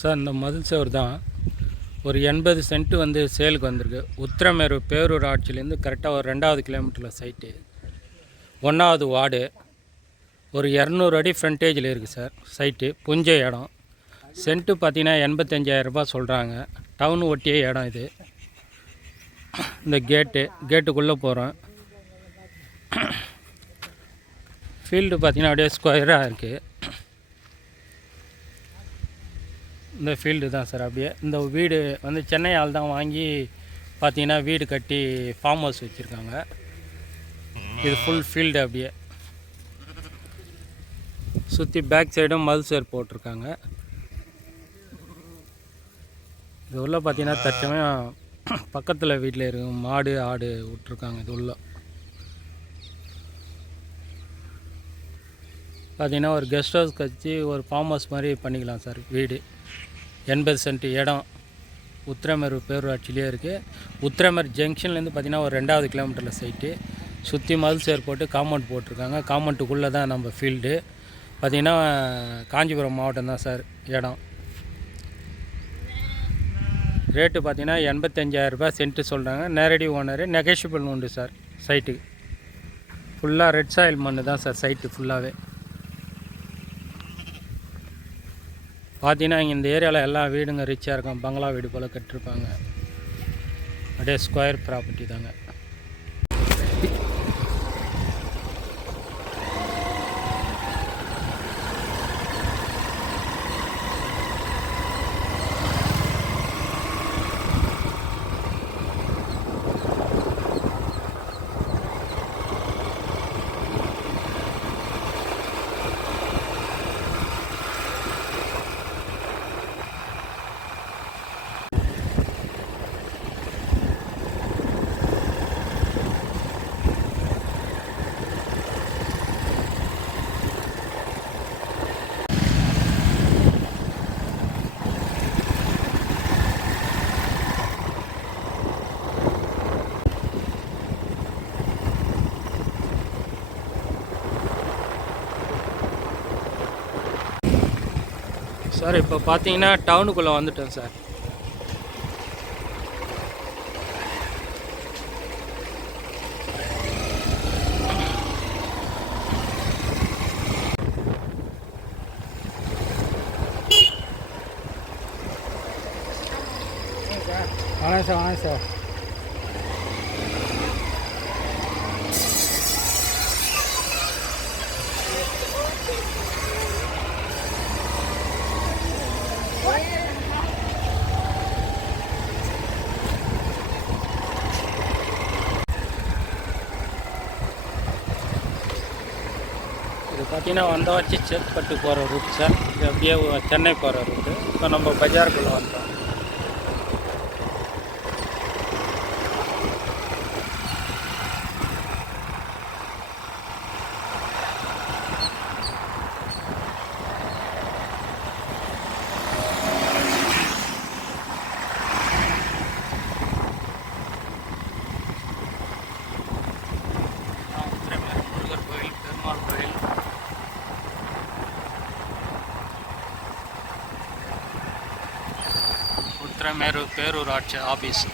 Sir இந்த மதில் சுவர் தான் ஒரு எண்பது சென்ட் வந்து சேலுக்கு வந்திருக்கு. உத்திரமேரு பேரூர் ஆட்சியிலேருந்து கரெக்டாக ஒரு ரெண்டாவது கிலோமீட்டரில் சைட்டு ஒன்றாவது வார்டு ஒரு இரநூறு அடி ஃப்ரண்டேஜில் இருக்குது சார் சைட்டு புஞ்ச இடம். சென்ட்டு பார்த்தீங்கன்னா எண்பத்தஞ்சாயிரரூபா சொல்கிறாங்க டவுன் ஒட்டிய இடம் இது. இந்த கேட்டு கேட்டுக்குள்ளே போகிறோம் ஃபீல்டு பார்த்தீங்கன்னா அப்படியே ஸ்கொயராக இருக்குது இந்த ஃபீல்டு தான் சார் அப்படியே இந்த வீடு வந்து சென்னை ஆள் தான் வாங்கி பார்த்தீங்கன்னா வீடு கட்டி ஃபார்ம் ஹவுஸ் வச்சுருக்காங்க. இது ஃபுல் ஃபீல்டு அப்படியே. சுற்றி பேக் சைடும் மது சேர் போட்டிருக்காங்க. இது உள்ள பார்த்தீங்கன்னா தற்சமயம் பக்கத்தில் வீட்டில் இருக்கும் மாடு ஆடு விட்ருக்காங்க இது உள்ள. பார்த்தீங்கன்னா ஒரு கெஸ்ட் ஹவுஸ் கட்சி ஒரு ஃபார்ம் ஹவுஸ் மாதிரி பண்ணிக்கலாம் சார் வீடு. எண்பது சென்ட் இடம் உத்திரமேர் பேரூராட்சியிலே இருக்குது உத்திரமேர் ஜங்ஷன்லேருந்து பார்த்தீங்கன்னா ஒரு ரெண்டாவது கிலோமீட்டரில் சைட்டு சுற்றி மதில் சேர் போட்டு காம்பவுண்ட் போட்டிருக்காங்க. காம்பவுண்ட்டுக்குள்ளே தான் நம்ம ஃபீல்டு பார்த்திங்கன்னா காஞ்சிபுரம் மாவட்டம் தான் சார் இடம். ரேட்டு பார்த்தீங்கன்னா எண்பத்தஞ்சாயிரரூபா சென்ட்டு சொல்கிறாங்க நேரடி ஓனரு நெகஷியபிள் உண்டு சார் சைட்டுக்கு ஃபுல்லாக ரெட் சாயில் மண்ணு தான் சார் சைட்டு ஃபுல்லாகவே பார்த்தீங்கன்னா இங்கே இந்த ஏரியாவில் எல்லா வீடுங்க ரிச்சாக இருக்கும். பங்களா வீடு போல் கட்டிருப்பாங்க. அப்படியே ஸ்கொயர் ப்ராப்பர்ட்டி தாங்க. சார் இப்போ பார்த்தீங்கன்னா டவுனுக்குள்ளே வந்துட்டோம் சார். வணக்கம் சார் வணக்கம் சார். இது பார்த்தீங்கன்னா வந்த வச்சு சேத்பட்டு போகிற ரூட் சார் இது அப்படியே சென்னை போகிற ரூட்டு இப்போ நம்ம பஜாருக்குள்ளே வந்தோம். मेरे पेर ऊरा आफीस